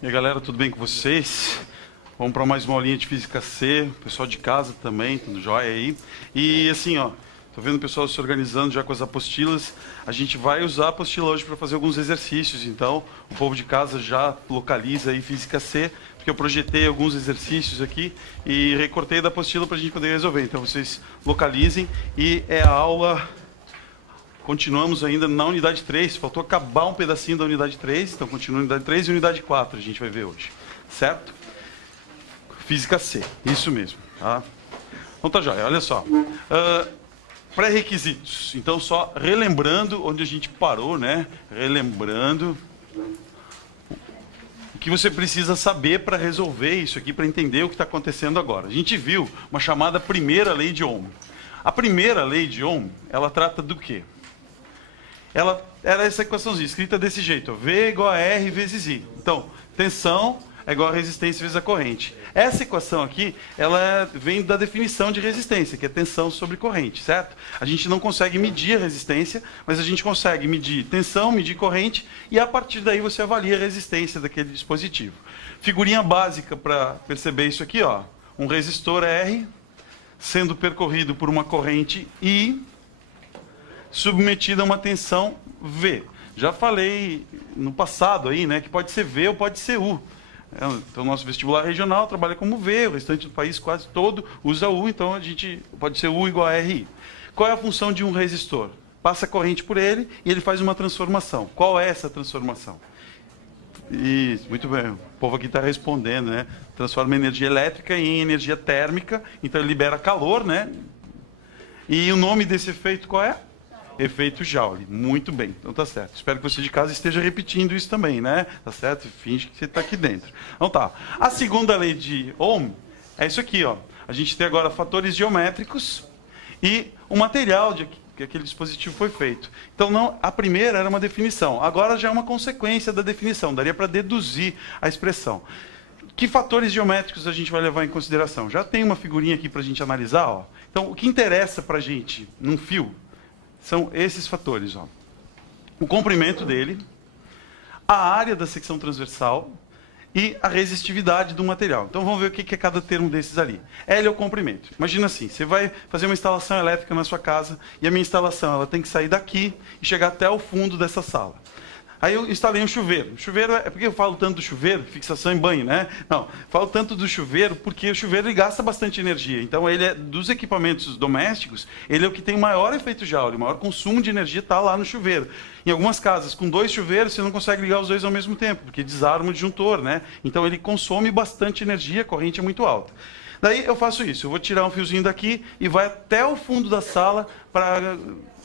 E aí, galera, tudo bem com vocês? Vamos para mais uma aulinha de Física C, o pessoal de casa também, tudo jóia aí. E assim, ó, tô vendo o pessoal se organizando já com as apostilas. A gente vai usar a apostila hoje para fazer alguns exercícios, então o povo de casa já localiza aí Física C, porque eu projetei alguns exercícios aqui e recortei da apostila para a gente poder resolver. Então vocês localizem e é a aula... Continuamos ainda na unidade 3, faltou acabar um pedacinho da unidade 3, então continua a unidade 3 e unidade 4 a gente vai ver hoje, certo? Física C, isso mesmo, tá? Então tá jóia, olha só. Pré-requisitos, então só relembrando onde a gente parou, né? Relembrando o que você precisa saber para resolver isso aqui, para entender o que está acontecendo agora. A gente viu uma chamada primeira lei de Ohm. A primeira lei de Ohm, ela trata do quê? Ela era essa equaçãozinha, escrita desse jeito, ó, V igual a R vezes I. Então, tensão é igual a resistência vezes a corrente. Essa equação aqui, ela vem da definição de resistência, que é tensão sobre corrente, certo? A gente não consegue medir a resistência, mas a gente consegue medir tensão, medir corrente, e a partir daí você avalia a resistência daquele dispositivo. Figurinha básica para perceber isso aqui, ó, um resistor R sendo percorrido por uma corrente I, submetida a uma tensão V. Já falei no passado aí, né, que pode ser V ou pode ser U. Então, nosso vestibular regional trabalha como V, o restante do país quase todo usa U, então a gente pode ser U igual a RI. Qual é a função de um resistor? Passa corrente por ele e ele faz uma transformação. Qual é essa transformação? Isso, muito bem. O povo aqui está respondendo, né? Transforma energia elétrica em energia térmica, então ele libera calor, né? E o nome desse efeito qual é? Efeito Joule. Muito bem, então tá certo. Espero que você de casa esteja repetindo isso também, né? Tá certo? Finge que você está aqui dentro. Então tá. A segunda lei de Ohm é isso aqui, ó. A gente tem agora fatores geométricos e o material de que aquele dispositivo foi feito. Então, não, a primeira era uma definição. Agora já é uma consequência da definição. Daria para deduzir a expressão. Que fatores geométricos a gente vai levar em consideração? Já tem uma figurinha aqui para a gente analisar, ó. Então, o que interessa para a gente num fio são esses fatores, ó. O comprimento dele, a área da secção transversal e a resistividade do material. Então vamos ver o que é cada termo desses ali. L é o comprimento. Imagina assim, você vai fazer uma instalação elétrica na sua casa e a minha instalação ela tem que sair daqui e chegar até o fundo dessa sala. Aí eu instalei um chuveiro. O chuveiro é porque eu falo tanto do chuveiro, fixação em banho, né? Não, falo tanto do chuveiro porque o chuveiro ele gasta bastante energia. Então ele é dos equipamentos domésticos, ele é o que tem o maior efeito Joule, o maior consumo de energia está lá no chuveiro. Em algumas casas, com 2 chuveiros, você não consegue ligar os 2 ao mesmo tempo, porque desarma o disjuntor, né? Então ele consome bastante energia, a corrente é muito alta. Daí eu faço isso, eu vou tirar um fiozinho daqui e vai até o fundo da sala para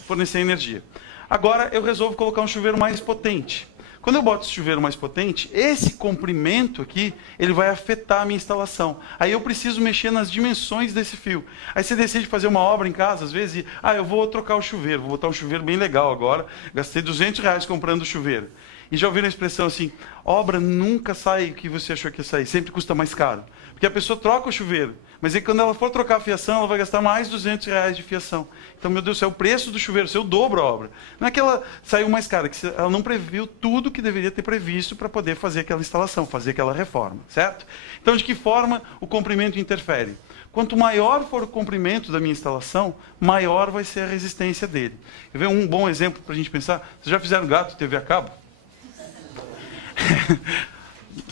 fornecer energia. Agora eu resolvo colocar um chuveiro mais potente. Quando eu boto esse chuveiro mais potente, esse comprimento aqui, ele vai afetar a minha instalação. Aí eu preciso mexer nas dimensões desse fio. Aí você decide fazer uma obra em casa, às vezes, e, eu vou trocar o chuveiro, vou botar um chuveiro bem legal agora, gastei R$200 comprando o chuveiro. E já ouviram a expressão assim, obra nunca sai o que você achou que ia sair, sempre custa mais caro. Porque a pessoa troca o chuveiro, mas aí quando ela for trocar a fiação, ela vai gastar mais R$200 de fiação. Então, meu Deus do céu, o preço do chuveiro, se eu dobro a obra. Não é que ela saiu mais cara, que ela não previu tudo que deveria ter previsto para poder fazer aquela instalação, fazer aquela reforma, certo? Então, de que forma o comprimento interfere? Quanto maior for o comprimento da minha instalação, maior vai ser a resistência dele. Quer ver um bom exemplo para a gente pensar? Vocês já fizeram gato TV a cabo?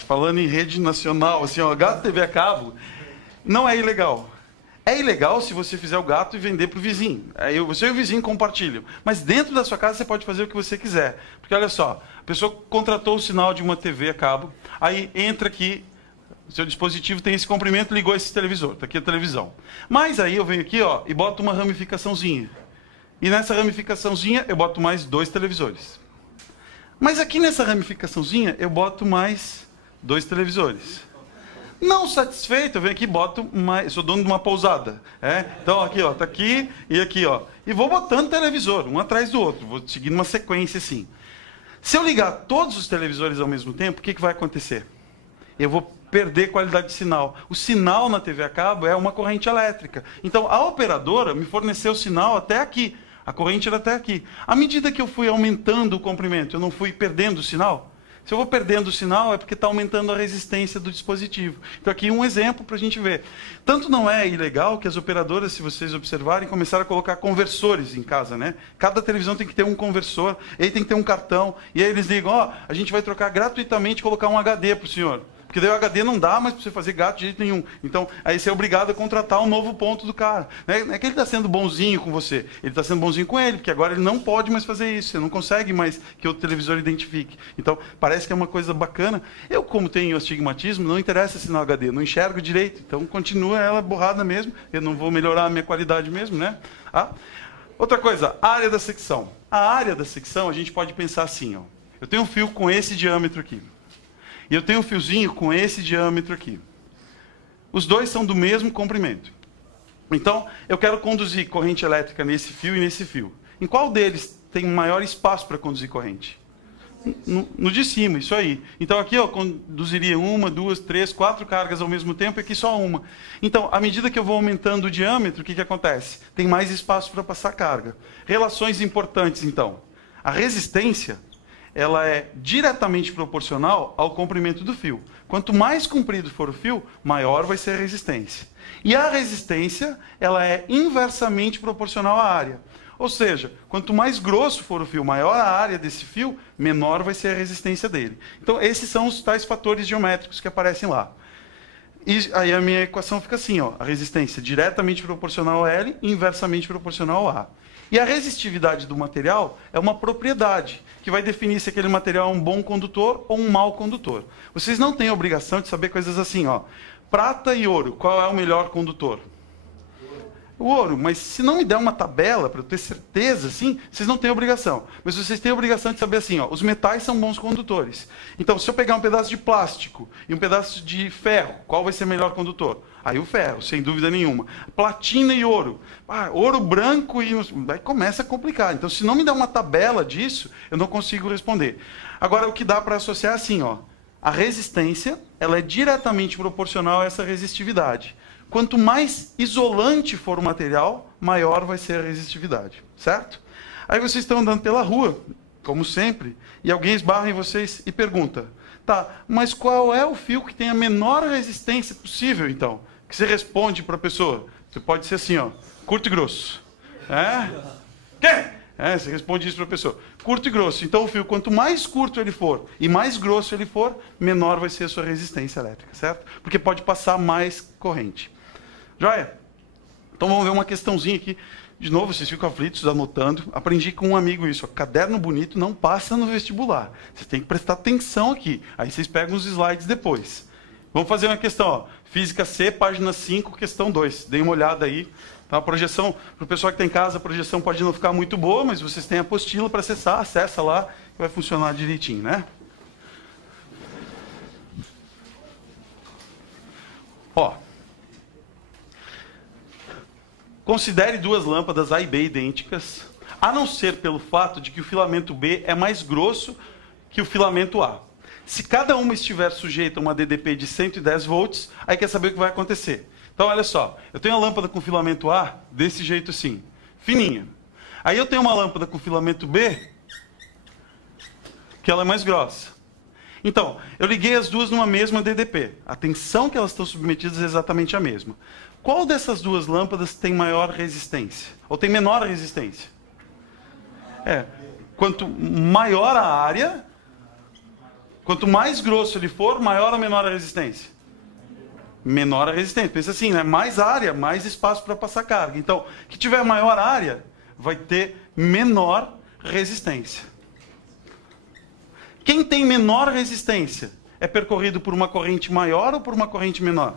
Falando em rede nacional, assim, ó, gato TV a cabo não é ilegal. É ilegal se você fizer o gato e vender para o vizinho. Aí você e o vizinho compartilham. Mas dentro da sua casa você pode fazer o que você quiser. Porque olha só, a pessoa contratou o sinal de uma TV a cabo, aí entra aqui, seu dispositivo tem esse comprimento, ligou esse televisor, está aqui a televisão. Mas aí eu venho aqui, ó, e boto uma ramificaçãozinha. E nessa ramificaçãozinha eu boto mais 2 televisores. Mas aqui nessa ramificaçãozinha eu boto mais 2 televisores. Não satisfeito, eu venho aqui e boto mais. Sou dono de uma pousada. Então aqui, ó, tá aqui e aqui, ó. E vou botando televisor, um atrás do outro. Vou seguindo uma sequência assim. Se eu ligar todos os televisores ao mesmo tempo, o que vai acontecer? Eu vou perder qualidade de sinal. O sinal na TV a cabo é uma corrente elétrica. Então, a operadora me forneceu o sinal até aqui. A corrente era até aqui. À medida que eu fui aumentando o comprimento, eu não fui perdendo o sinal? Se eu vou perdendo o sinal, é porque está aumentando a resistência do dispositivo. Então, aqui um exemplo para a gente ver. Tanto não é ilegal que as operadoras, se vocês observarem, começaram a colocar conversores em casa, né? Cada televisão tem que ter um conversor, ele tem que ter um cartão, e aí eles ligam, ó, a gente vai trocar gratuitamente e colocar um HD para o senhor. Porque daí o HD não dá mais para você fazer gato de jeito nenhum. Então, aí você é obrigado a contratar um novo ponto do cara. Não é que ele está sendo bonzinho com você, ele está sendo bonzinho com ele, porque agora ele não pode mais fazer isso, você não consegue mais que o televisor identifique. Então, parece que é uma coisa bacana. Eu, como tenho astigmatismo, não interessa sinal HD, não enxergo direito, então continua ela borrada mesmo, eu não vou melhorar a minha qualidade mesmo, né? Outra coisa, a área da secção. A área da secção, a gente pode pensar assim, ó. Eu tenho um fio com esse diâmetro aqui. E eu tenho um fiozinho com esse diâmetro aqui. Os dois são do mesmo comprimento. Então, eu quero conduzir corrente elétrica nesse fio e nesse fio. Em qual deles tem maior espaço para conduzir corrente? No de cima, isso aí. Então, aqui eu conduziria 1, 2, 3, 4 cargas ao mesmo tempo e aqui só uma. Então, à medida que eu vou aumentando o diâmetro, o que acontece? Tem mais espaço para passar carga. Relações importantes, então. A resistência, ela é diretamente proporcional ao comprimento do fio. Quanto mais comprido for o fio, maior vai ser a resistência. E a resistência, ela é inversamente proporcional à área. Ou seja, quanto mais grosso for o fio, maior a área desse fio, menor vai ser a resistência dele. Então, esses são os tais fatores geométricos que aparecem lá. E aí a minha equação fica assim, ó, a resistência diretamente proporcional a L, inversamente proporcional a A. E a resistividade do material é uma propriedade que vai definir se aquele material é um bom condutor ou um mau condutor. Vocês não têm a obrigação de saber coisas assim, ó. Prata e ouro, qual é o melhor condutor? O ouro, mas se não me der uma tabela para eu ter certeza, assim, vocês não têm obrigação. Mas vocês têm a obrigação de saber assim, ó, os metais são bons condutores. Então, se eu pegar um pedaço de plástico e um pedaço de ferro, qual vai ser melhor condutor? Aí o ferro, sem dúvida nenhuma. Platina e ouro. Ouro branco e... Aí começa a complicar. Então, se não me der uma tabela disso, eu não consigo responder. Agora, o que dá para associar é assim, ó. A resistência, ela é diretamente proporcional a essa resistividade. Quanto mais isolante for o material, maior vai ser a resistividade, certo? Aí vocês estão andando pela rua, como sempre, e alguém esbarra em vocês e pergunta, tá, mas qual é o fio que tem a menor resistência possível, então? Que você responde para a pessoa. Você pode ser assim, ó, curto e grosso. Quê? Você responde isso para a pessoa. Curto e grosso. Então, o fio, quanto mais curto ele for e mais grosso ele for, menor vai ser a sua resistência elétrica, certo? Porque pode passar mais corrente. Joia? Então vamos ver uma questãozinha aqui. De novo, vocês ficam aflitos, anotando. Aprendi com um amigo isso. Ó, caderno bonito não passa no vestibular. Você tem que prestar atenção aqui. Aí vocês pegam os slides depois. Vamos fazer uma questão. Ó. Física C, página 5, questão 2. Dêem uma olhada aí. Tá, a projeção, para o pessoal que está em casa, a projeção pode não ficar muito boa, mas vocês têm a apostila para acessar. Acessa lá, que vai funcionar direitinho, né? Ó. Considere duas lâmpadas A e B idênticas, a não ser pelo fato de que o filamento B é mais grosso que o filamento A. Se cada uma estiver sujeita a uma DDP de 110 volts, aí quer saber o que vai acontecer. Então, olha só, eu tenho uma lâmpada com filamento A desse jeito assim, fininha. Aí eu tenho uma lâmpada com filamento B, que ela é mais grossa. Então, eu liguei as duas numa mesma DDP. A tensão que elas estão submetidas é exatamente a mesma. Qual dessas duas lâmpadas tem maior resistência? Ou tem menor resistência? Quanto maior a área, quanto mais grosso ele for, maior ou menor a resistência? Menor a resistência. Pensa assim, né? Mais área, mais espaço para passar carga. Então, que tiver maior área, vai ter menor resistência. Quem tem menor resistência é percorrido por uma corrente maior ou por uma corrente menor?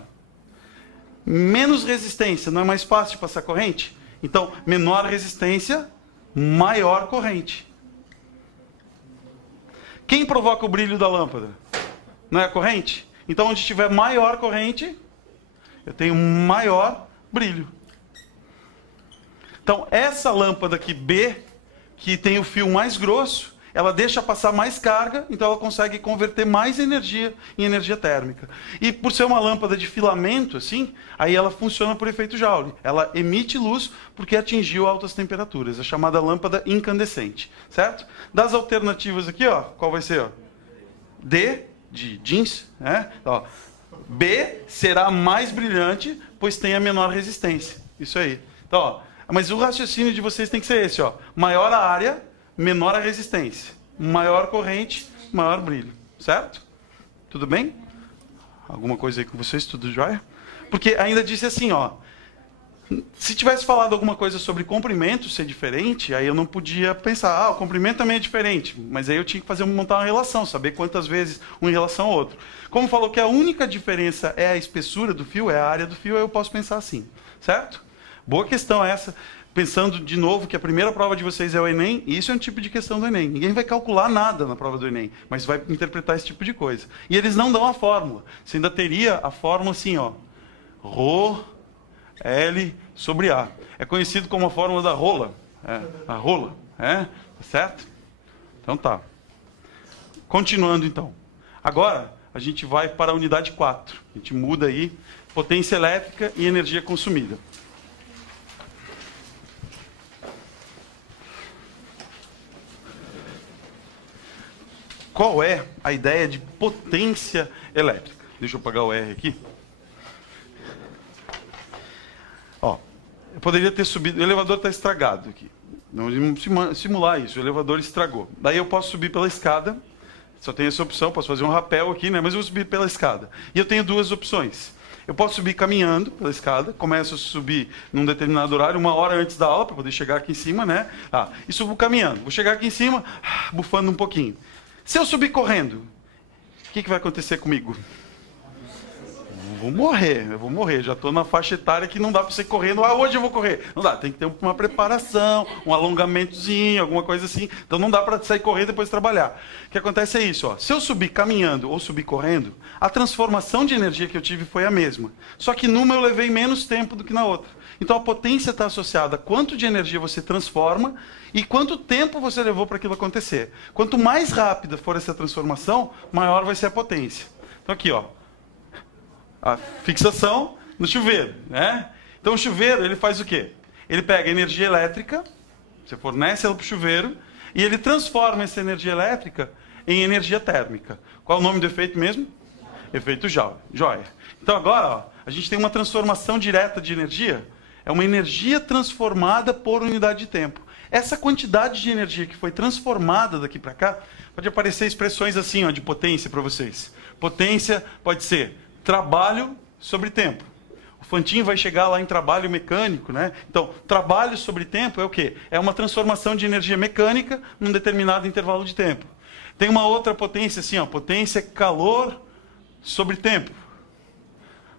Menos resistência, não é mais fácil de passar corrente? Então, menor resistência, maior corrente. Quem provoca o brilho da lâmpada? Não é a corrente? Então, onde tiver maior corrente, eu tenho maior brilho. Então, essa lâmpada aqui, B, que tem o fio mais grosso, ela deixa passar mais carga, então ela consegue converter mais energia em energia térmica. E por ser uma lâmpada de filamento, assim, aí ela funciona por efeito Joule. Ela emite luz porque atingiu altas temperaturas. É chamada lâmpada incandescente, certo? Das alternativas aqui, ó, qual vai ser? Ó? D, de jeans, né? Ó, B será mais brilhante, pois tem a menor resistência. Isso aí. Então, ó, mas o raciocínio de vocês tem que ser esse, ó. Maior a área, menor a resistência. Maior corrente, maior brilho. Certo? Tudo bem? Alguma coisa aí com vocês? Tudo jóia? Porque ainda disse assim, ó. Se tivesse falado alguma coisa sobre comprimento ser diferente, aí eu não podia pensar, o comprimento também é diferente. Mas aí eu tinha que montar uma relação, saber quantas vezes um em relação ao outro. Como falou que a única diferença é a espessura do fio, é a área do fio, aí eu posso pensar assim. Certo? Boa questão essa. Pensando de novo que a primeira prova de vocês é o Enem, e isso é um tipo de questão do Enem. Ninguém vai calcular nada na prova do Enem, mas vai interpretar esse tipo de coisa. E eles não dão a fórmula. Você ainda teria a fórmula assim, ó. Rho L sobre A. É conhecido como a fórmula da rola. A rola. Tá certo? Então tá. Continuando então. Agora, a gente vai para a unidade 4. A gente muda aí potência elétrica e energia consumida. Qual é a ideia de potência elétrica? Deixa eu apagar o R aqui. Ó, eu poderia ter subido... O elevador está estragado aqui. Vamos simular isso. O elevador estragou. Daí eu posso subir pela escada. Só tem essa opção. Posso fazer um rapel aqui, né? Mas eu vou subir pela escada. E eu tenho duas opções. Eu posso subir caminhando pela escada. Começo a subir num determinado horário, 1 hora antes da aula, para poder chegar aqui em cima, né? E subo caminhando. Vou chegar aqui em cima, bufando um pouquinho. Se eu subir correndo, o que vai acontecer comigo? Eu vou morrer. Já estou na faixa etária que não dá para você correndo. Hoje eu vou correr. Não dá, tem que ter uma preparação, um alongamentozinho, alguma coisa assim. Então não dá para sair correndo e depois trabalhar. O que acontece é isso, ó. Se eu subir caminhando ou subir correndo, a transformação de energia que eu tive foi a mesma. Só que numa eu levei menos tempo do que na outra. Então a potência está associada a quanto de energia você transforma e quanto tempo você levou para aquilo acontecer. Quanto mais rápida for essa transformação, maior vai ser a potência. Então aqui, ó, a fixação no chuveiro, né? Então o chuveiro, ele faz o quê? Ele pega energia elétrica, você fornece ela para o chuveiro, e ele transforma essa energia elétrica em energia térmica. Qual é o nome do efeito mesmo? Efeito Joule. Joia. Então agora, ó, a gente tem uma transformação direta de energia. É uma energia transformada por unidade de tempo. Essa quantidade de energia que foi transformada daqui para cá, pode aparecer expressões assim, ó, de potência para vocês. Potência pode ser trabalho sobre tempo. O Fantin vai chegar lá em trabalho mecânico, né? Então, trabalho sobre tempo é o quê? É uma transformação de energia mecânica num determinado intervalo de tempo. Tem uma outra potência assim, ó, potência calor sobre tempo.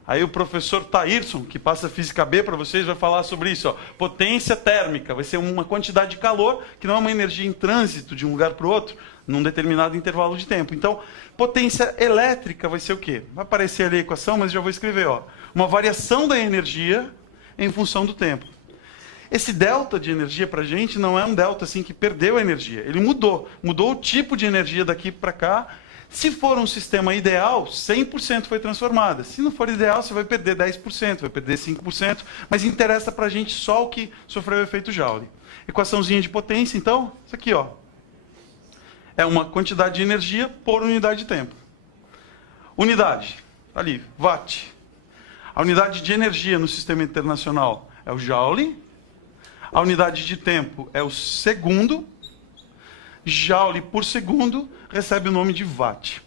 Aí o professor Taírson, que passa Física B para vocês, vai falar sobre isso. Ó. Potência térmica vai ser uma quantidade de calor, que não é uma energia em trânsito de um lugar para o outro, num determinado intervalo de tempo. Então, potência elétrica vai ser o quê? Vai aparecer ali a equação, mas já vou escrever. Ó. Uma variação da energia em função do tempo. Esse delta de energia para a gente não é um delta assim que perdeu a energia. Ele mudou. Mudou o tipo de energia daqui para cá. Se for um sistema ideal, 100% foi transformada. Se não for ideal, você vai perder 10%, vai perder 5%, mas interessa para a gente só o que sofreu o efeito Joule. Equaçãozinha de potência, então, isso aqui, ó. É uma quantidade de energia por unidade de tempo. Unidade, tá ali, watt. A unidade de energia no sistema internacional é o Joule. A unidade de tempo é o segundo. Joule por segundo recebe o nome de watt.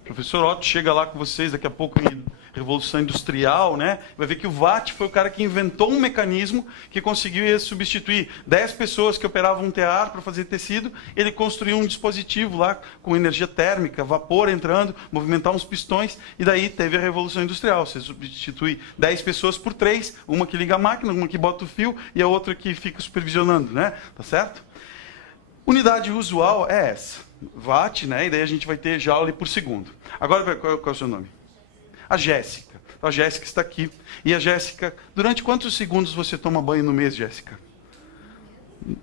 O professor Otto chega lá com vocês daqui a pouco em Revolução Industrial, né? Vai ver que o Watt foi o cara que inventou um mecanismo que conseguiu substituir 10 pessoas que operavam um tear para fazer tecido. Ele construiu um dispositivo lá com energia térmica, vapor entrando, movimentar uns pistões, e daí teve a Revolução Industrial. Você substitui 10 pessoas por 3, uma que liga a máquina, uma que bota o fio e a outra que fica supervisionando, né? Tá certo? Unidade usual é essa, watt, né? E daí a gente vai ter joule por segundo. Agora, qual é o seu nome? A Jéssica. A Jéssica está aqui. E a Jéssica, durante quantos segundos você toma banho no mês, Jéssica?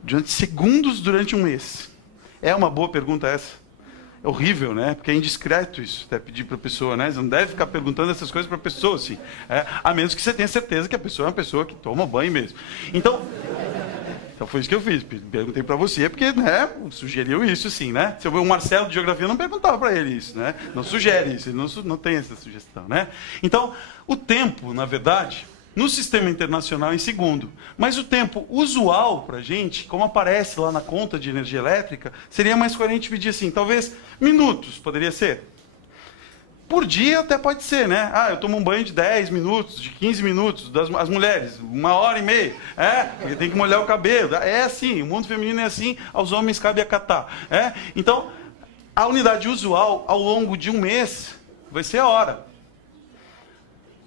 durante segundos durante um mês. É uma boa pergunta essa? É horrível, né? Porque é indiscreto isso, até pedir para a pessoa, né? Você não deve ficar perguntando essas coisas para a pessoa, assim. A menos que você tenha certeza que a pessoa é uma pessoa que toma banho mesmo. Então foi isso que eu fiz. Perguntei para você, porque, né, sugeriu isso, sim, né? Se eu ver o Marcelo de Geografia, eu não perguntava para ele isso, né? Não sugere isso, ele não tem essa sugestão, né? Então, o tempo, na verdade, no sistema internacional em segundo. Mas o tempo usual para a gente, como aparece lá na conta de energia elétrica, seria mais coerente pedir assim, talvez minutos, poderia ser? Por dia até pode ser, né? Eu tomo um banho de 10 minutos, de 15 minutos, as mulheres, 1h30. Porque tem que molhar o cabelo. É assim, o mundo feminino é assim, aos homens cabe acatar. Então, a unidade usual, ao longo de um mês, vai ser a hora.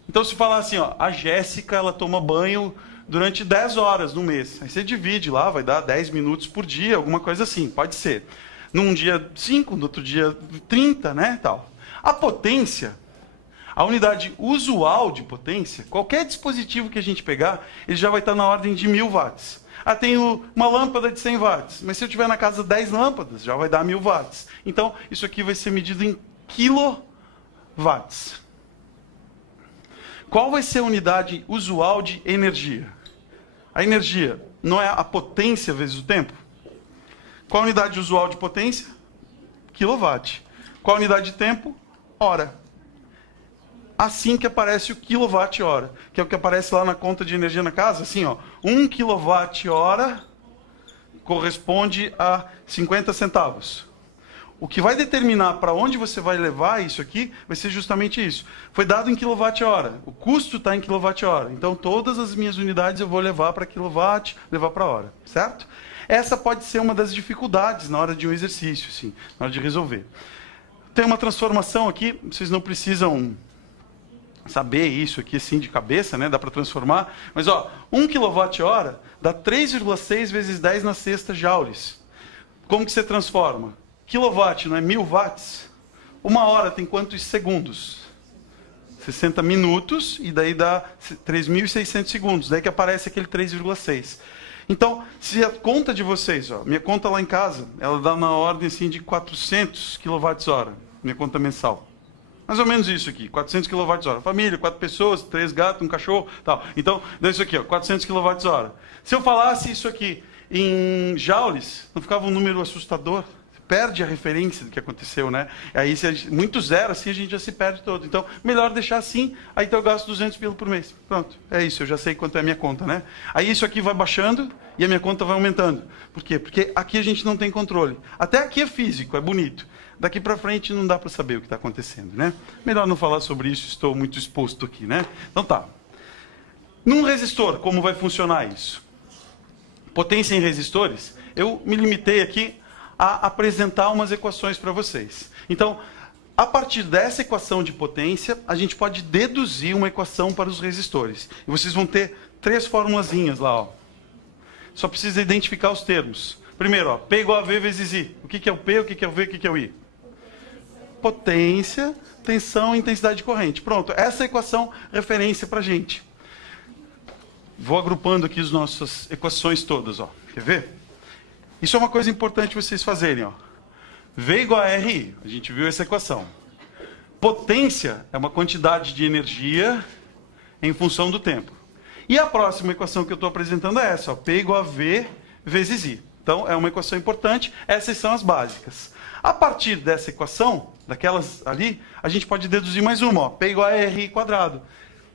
Então, se falar assim, ó, a Jéssica, ela toma banho durante 10 horas no mês. Aí você divide lá, vai dar 10 minutos por dia, alguma coisa assim, pode ser. Num dia 5, no outro dia 30, né, tal. A potência, a unidade usual de potência, qualquer dispositivo que a gente pegar, ele já vai estar na ordem de 1000 watts. Tenho uma lâmpada de 100 watts, mas se eu tiver na casa 10 lâmpadas, já vai dar 1000 watts. Então, isso aqui vai ser medido em quilowatts. Qual vai ser a unidade usual de energia? A energia não é a potência vezes o tempo? Qual a unidade usual de potência? Quilowatt. Qual a unidade de tempo? Hora. Assim que aparece o quilowatt-hora, que é o que aparece lá na conta de energia na casa, assim, ó, 1 quilowatt-hora corresponde a 50 centavos. O que vai determinar para onde você vai levar isso aqui vai ser justamente isso. Foi dado em quilowatt-hora. O custo está em quilowatt-hora. Então, todas as minhas unidades eu vou levar para quilowatt, levar para hora. Certo? Essa pode ser uma das dificuldades na hora de um exercício, sim, na hora de resolver. Tem uma transformação aqui, vocês não precisam saber isso aqui assim de cabeça, né? Dá para transformar. Mas, ó, 1 kWh dá 3,6 vezes 10 na sexta joules. Como que você transforma? Kilowatt não é 1000 watts? Uma hora tem quantos segundos? 60 minutos, e daí dá 3.600 segundos. Daí que aparece aquele 3,6. Então, se a conta de vocês, ó, minha conta lá em casa, ela dá na ordem assim, de 400 kWh, minha conta mensal. Mais ou menos isso aqui, 400 kWh. Família, 4 pessoas, 3 gatos, um cachorro, tal. Então, dá isso aqui, ó, 400 kWh. Se eu falasse isso aqui em joules, não ficava um número assustador? Perde a referência do que aconteceu, né? Aí, se muito zero, assim, a gente já se perde todo. Então, melhor deixar assim, aí então eu gasto 200 pila por mês. Pronto, é isso, eu já sei quanto é a minha conta, né? Aí isso aqui vai baixando e a minha conta vai aumentando. Por quê? Porque aqui a gente não tem controle. Até aqui é físico, é bonito. Daqui para frente não dá para saber o que está acontecendo, né? Melhor não falar sobre isso, estou muito exposto aqui, né? Então tá. Num resistor, como vai funcionar isso? Potência em resistores, eu me limitei aqui a apresentar umas equações para vocês. Então, a partir dessa equação de potência, a gente pode deduzir uma equação para os resistores. E vocês vão ter 3 formulazinhas lá, ó. Só precisa identificar os termos. Primeiro, ó, P igual a V vezes I. O que é o P, o que é o V, o que é o I? Potência, tensão e intensidade de corrente. Pronto, essa é a equação referência para a gente. Vou agrupando aqui as nossas equações todas, ó. Quer ver? Isso é uma coisa importante vocês fazerem, ó. V igual a RI, a gente viu essa equação. Potência é uma quantidade de energia em função do tempo. E a próxima equação que eu estou apresentando é essa, ó, P igual a V vezes I. Então, é uma equação importante, essas são as básicas. A partir dessa equação, daquelas ali, a gente pode deduzir mais uma, ó, P igual a RI quadrado.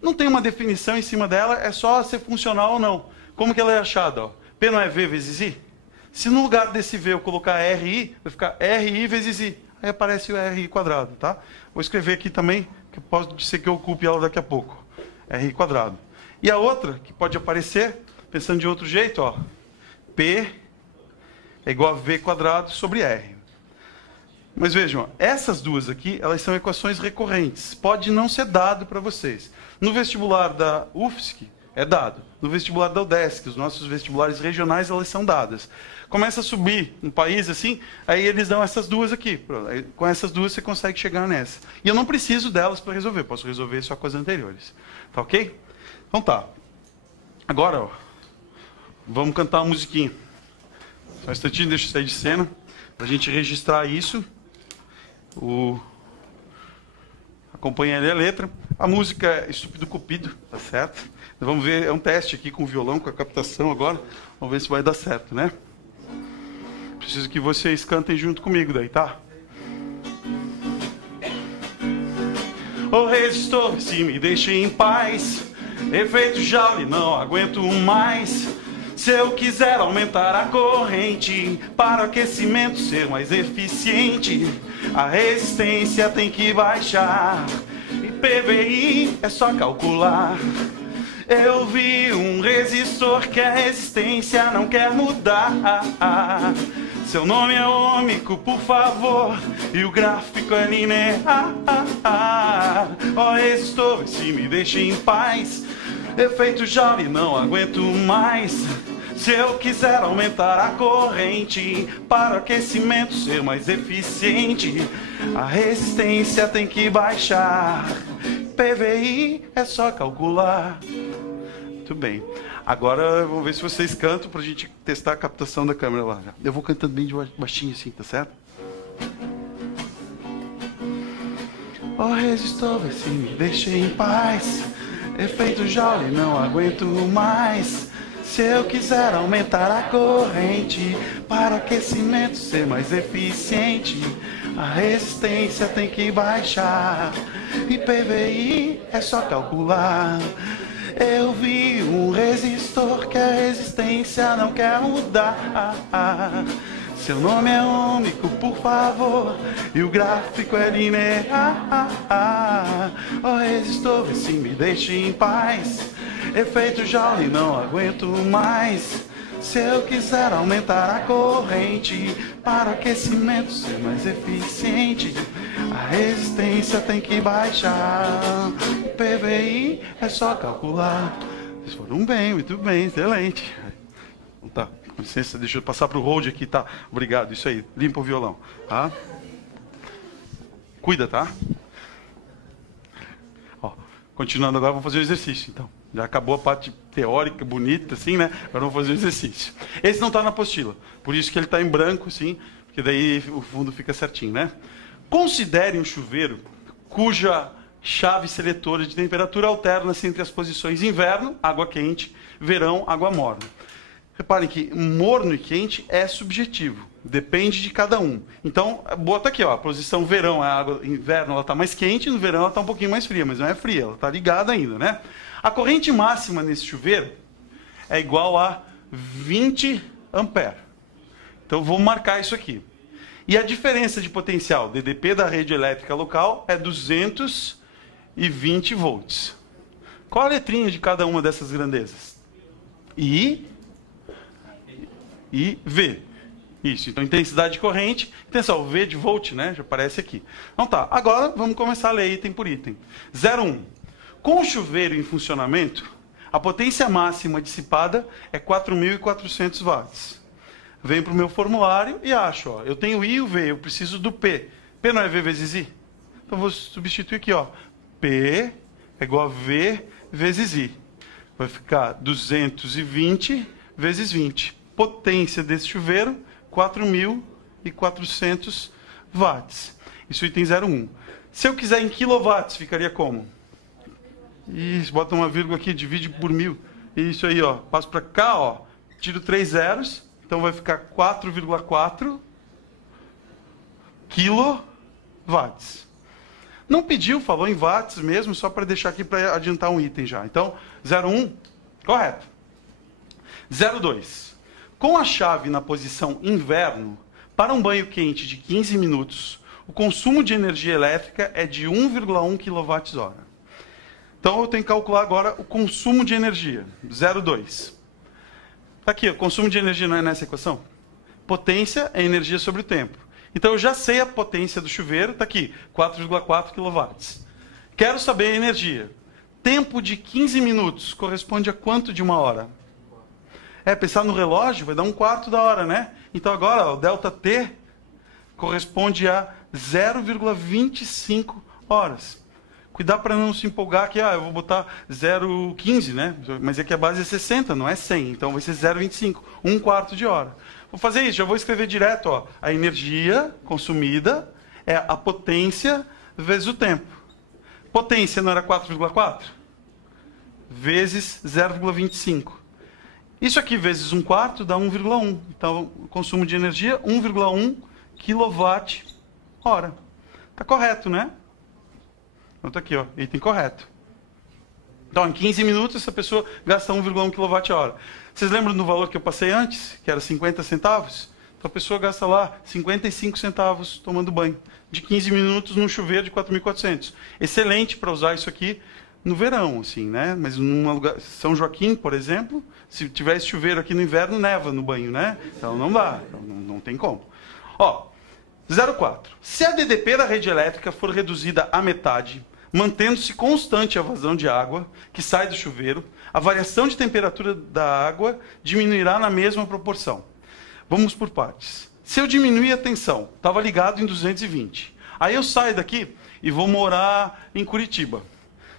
Não tem uma definição em cima dela, é só ser funcional ou não. Como que ela é achada? Ó? P não é V vezes I? Se no lugar desse V eu colocar RI, vai ficar RI vezes I. Aí aparece o RI quadrado, tá? Vou escrever aqui também, que pode ser que eu ocupe ela daqui a pouco. RI quadrado. E a outra, que pode aparecer, pensando de outro jeito, ó. P é igual a V quadrado sobre R. Mas vejam, ó, essas duas aqui, elas são equações recorrentes. Pode não ser dado para vocês. No vestibular da UFSC, é dado. No vestibular da UDESC, os nossos vestibulares regionais, elas são dadas. Começa a subir no país assim, aí eles dão essas duas aqui. Com essas duas você consegue chegar nessa. E eu não preciso delas para resolver, posso resolver só com as anteriores. Tá ok? Então tá. Agora, ó, vamos cantar uma musiquinha. Só um instantinho, deixa eu sair de cena, para a gente registrar isso. Acompanha ali a letra. A música é Estúpido Cupido, tá certo? Vamos ver, é um teste aqui com o violão, com a captação agora. Vamos ver se vai dar certo, né? Preciso que vocês cantem junto comigo daí, tá? O resistor, se me deixe em paz. Efeito Joule, não aguento mais. Se eu quiser aumentar a corrente para o aquecimento ser mais eficiente, a resistência tem que baixar. E PVI é só calcular. Eu vi um resistor que a resistência não quer mudar. Seu nome é ômico, por favor, e o gráfico é linear. Ó resistor, se me deixa em paz. Efeito Joule, não aguento mais. Se eu quiser aumentar a corrente para o aquecimento ser mais eficiente, a resistência tem que baixar. PVI é só calcular. Muito bem. Agora vamos ver se vocês cantam pra gente testar a captação da câmera lá. Eu vou cantando bem de baixinho assim, tá certo? Ó resistor, se me deixa em paz. Efeito Joule, não aguento mais. Se eu quiser aumentar a corrente para o aquecimento ser mais eficiente, a resistência tem que baixar. E PVI é só calcular. Eu vi um resistor que a resistência não quer mudar. Seu nome é ômico, por favor, e o gráfico é linear. Ó resistor, vê se me deixa em paz. Efeito Joule, não aguento mais. Se eu quiser aumentar a corrente para o aquecimento ser mais eficiente, a resistência tem que baixar. O PVI é só calcular. Vocês foram bem, muito bem, excelente. Tá, com licença, deixa eu passar para o hold aqui, tá? Obrigado, isso aí. Limpa o violão, tá? Cuida, tá? Ó, continuando agora, vamos fazer o exercício, então. Já acabou a parte teórica, bonita, assim, né? Agora vamos fazer o exercício. Esse não está na apostila, por isso que ele está em branco, sim, porque daí o fundo fica certinho, né? Considere um chuveiro cuja chave seletora de temperatura alterna-se entre as posições inverno, água quente, verão, água morna. Reparem que morno e quente é subjetivo, depende de cada um. Então, bota aqui, ó, a posição verão, a água inverno ela está mais quente, no verão ela está um pouquinho mais fria, mas não é fria, ela está ligada ainda, né? A corrente máxima nesse chuveiro é igual a 20 ampere. Então, vou marcar isso aqui. E a diferença de potencial DDP da rede elétrica local é 220 volts. Qual a letrinha de cada uma dessas grandezas? I e V. Isso, então intensidade de corrente, atenção, V de volt, né? Já aparece aqui. Então tá, agora vamos começar a ler item por item. 01. Com o chuveiro em funcionamento, a potência máxima dissipada é 4.400 watts. Venho para o meu formulário e acho, ó, eu tenho I e o V, eu preciso do P. P não é V vezes I? Então vou substituir aqui, ó. P é igual a V vezes I. Vai ficar 220 vezes 20. Potência desse chuveiro, 4.400 watts. Isso item 01. Se eu quiser em quilowatts, ficaria como? Isso, bota uma vírgula aqui, divide por 1000. Isso aí, ó. Passo para cá, ó. Tiro 3 zeros. Então vai ficar 4,4 quilowatts. Não pediu, falou em watts mesmo, só para deixar aqui para adiantar um item já. Então, 01, correto. 02. Com a chave na posição inverno, para um banho quente de 15 minutos, o consumo de energia elétrica é de 1,1 kWh. Então, eu tenho que calcular agora o consumo de energia. 02. Está aqui, o consumo de energia não é nessa equação? Potência é energia sobre o tempo. Então, eu já sei a potência do chuveiro, está aqui, 4,4 kW. Quero saber a energia. Tempo de 15 minutos corresponde a quanto de uma hora? Pensar no relógio vai dar 1/4 da hora, né? Então, agora, ó, o ΔT corresponde a 0,25 horas. Cuidado para não se empolgar que eu vou botar 0,15, né? Mas é que a base é 60, não é 100. Então vai ser 0,25, 1/4 de hora. vou fazer isso, já vou escrever direto, ó. A energia consumida é a potência vezes o tempo. Potência não era 4,4? Vezes 0,25. Isso aqui vezes 1/4 dá 1,1. Então, o consumo de energia, 1,1 kWh. Está correto, né? Então tá aqui, ó, item correto. Então, em 15 minutos, essa pessoa gasta 1,1 kWh. Vocês lembram do valor que eu passei antes? Que era 50 centavos? Então, a pessoa gasta lá 55 centavos tomando banho. De 15 minutos num chuveiro de 4.400. Excelente para usar isso aqui no verão, assim, né? Mas num lugar, São Joaquim, por exemplo, se tiver esse chuveiro aqui no inverno, neva no banho, né? Então não dá, então, não tem como. Ó, 0,4. Se a DDP da rede elétrica for reduzida à metade, mantendo-se constante a vazão de água que sai do chuveiro, a variação de temperatura da água diminuirá na mesma proporção. Vamos por partes. Se eu diminuir a tensão, estava ligado em 220. Aí eu saio daqui e vou morar em Curitiba.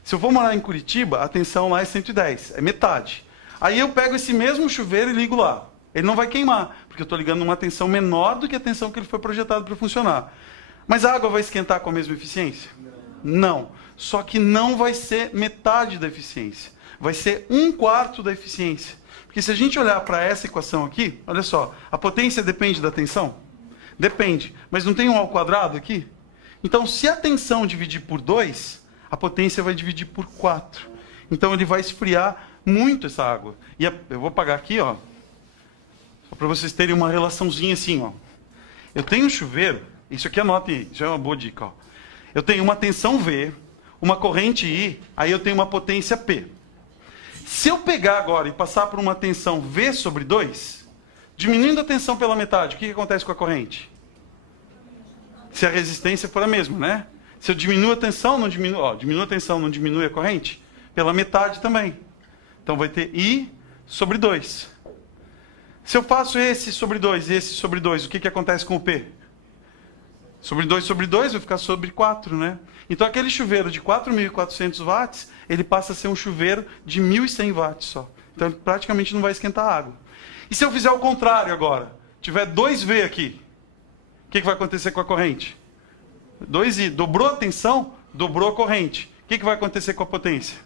Se eu for morar em Curitiba, a tensão lá é 110, é metade. Aí eu pego esse mesmo chuveiro e ligo lá. Ele não vai queimar, porque eu estou ligando numa tensão menor do que a tensão que ele foi projetado para funcionar. Mas a água vai esquentar com a mesma eficiência? Não. Só que não vai ser metade da eficiência. Vai ser 1/4 da eficiência. Porque se a gente olhar para essa equação aqui, olha só, a potência depende da tensão? Depende. Mas não tem 1 ao quadrado aqui? Então, se a tensão dividir por 2, a potência vai dividir por 4. Então, ele vai esfriar muito essa água. E eu vou apagar aqui, ó, só para vocês terem uma relaçãozinha assim, ó. Eu tenho um chuveiro, isso aqui anote, isso é uma boa dica, ó. Eu tenho uma tensão V, uma corrente I, aí eu tenho uma potência P. Se eu pegar agora e passar por uma tensão V sobre 2, diminuindo a tensão pela metade, o que acontece com a corrente? Se a resistência for a mesma, né? Se eu diminuo a tensão, não diminui, ó, diminuo a tensão, não diminui a corrente? Pela metade também. Então vai ter I sobre 2. Se eu faço esse sobre 2 e esse sobre 2, o que acontece com o P? Sobre 2 vai ficar sobre 4, né? Então aquele chuveiro de 4.400 watts, ele passa a ser um chuveiro de 1.100 watts só. Então ele praticamente não vai esquentar a água. E se eu fizer o contrário agora? Tiver 2V aqui, o que vai acontecer com a corrente? 2I. Dobrou a tensão, dobrou a corrente. O que vai acontecer com a potência?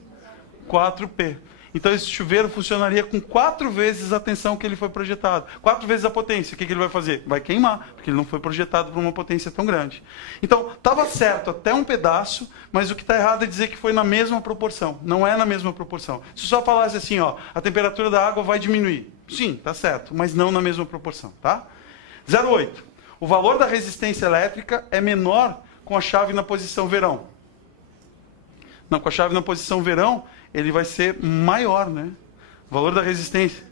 4P. Então esse chuveiro funcionaria com 4 vezes a tensão que ele foi projetado. 4 vezes a potência. O que ele vai fazer? Vai queimar, porque ele não foi projetado para uma potência tão grande. Então, estava certo até um pedaço, mas o que está errado é dizer que foi na mesma proporção. Não é na mesma proporção. Se só falasse assim, ó, a temperatura da água vai diminuir. Sim, está certo, mas não na mesma proporção, tá? 0,8. O valor da resistência elétrica é menor com a chave na posição verão. Não, com a chave na posição verão, ele vai ser maior, né? O valor da resistência.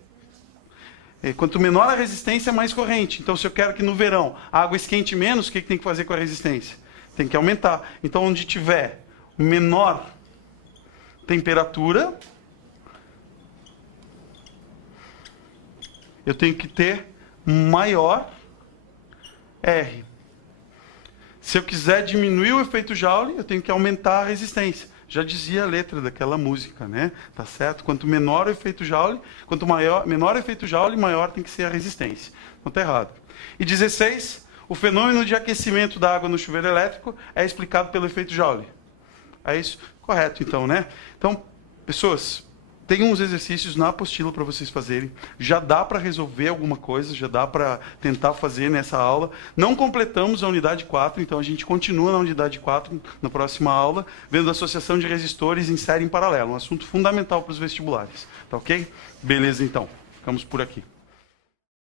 Quanto menor a resistência, mais corrente. Então, se eu quero que no verão a água esquente menos, o que tem que fazer com a resistência? Tem que aumentar. Então, onde tiver menor temperatura, eu tenho que ter maior R. Se eu quiser diminuir o efeito Joule, eu tenho que aumentar a resistência. Já dizia a letra daquela música, né? Tá certo? Quanto menor o efeito Joule, menor o efeito Joule, maior tem que ser a resistência. Não está errado. E 16, o fenômeno de aquecimento da água no chuveiro elétrico é explicado pelo efeito Joule. É isso? Correto, então, né? Então, pessoas, tem uns exercícios na apostila para vocês fazerem. Já dá para resolver alguma coisa, já dá para tentar fazer nessa aula. Não completamos a unidade 4, então a gente continua na unidade 4, na próxima aula, vendo a associação de resistores em série em paralelo. Um assunto fundamental para os vestibulares. Tá ok? Beleza, então. Ficamos por aqui.